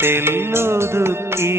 தெல்லொதுக்கி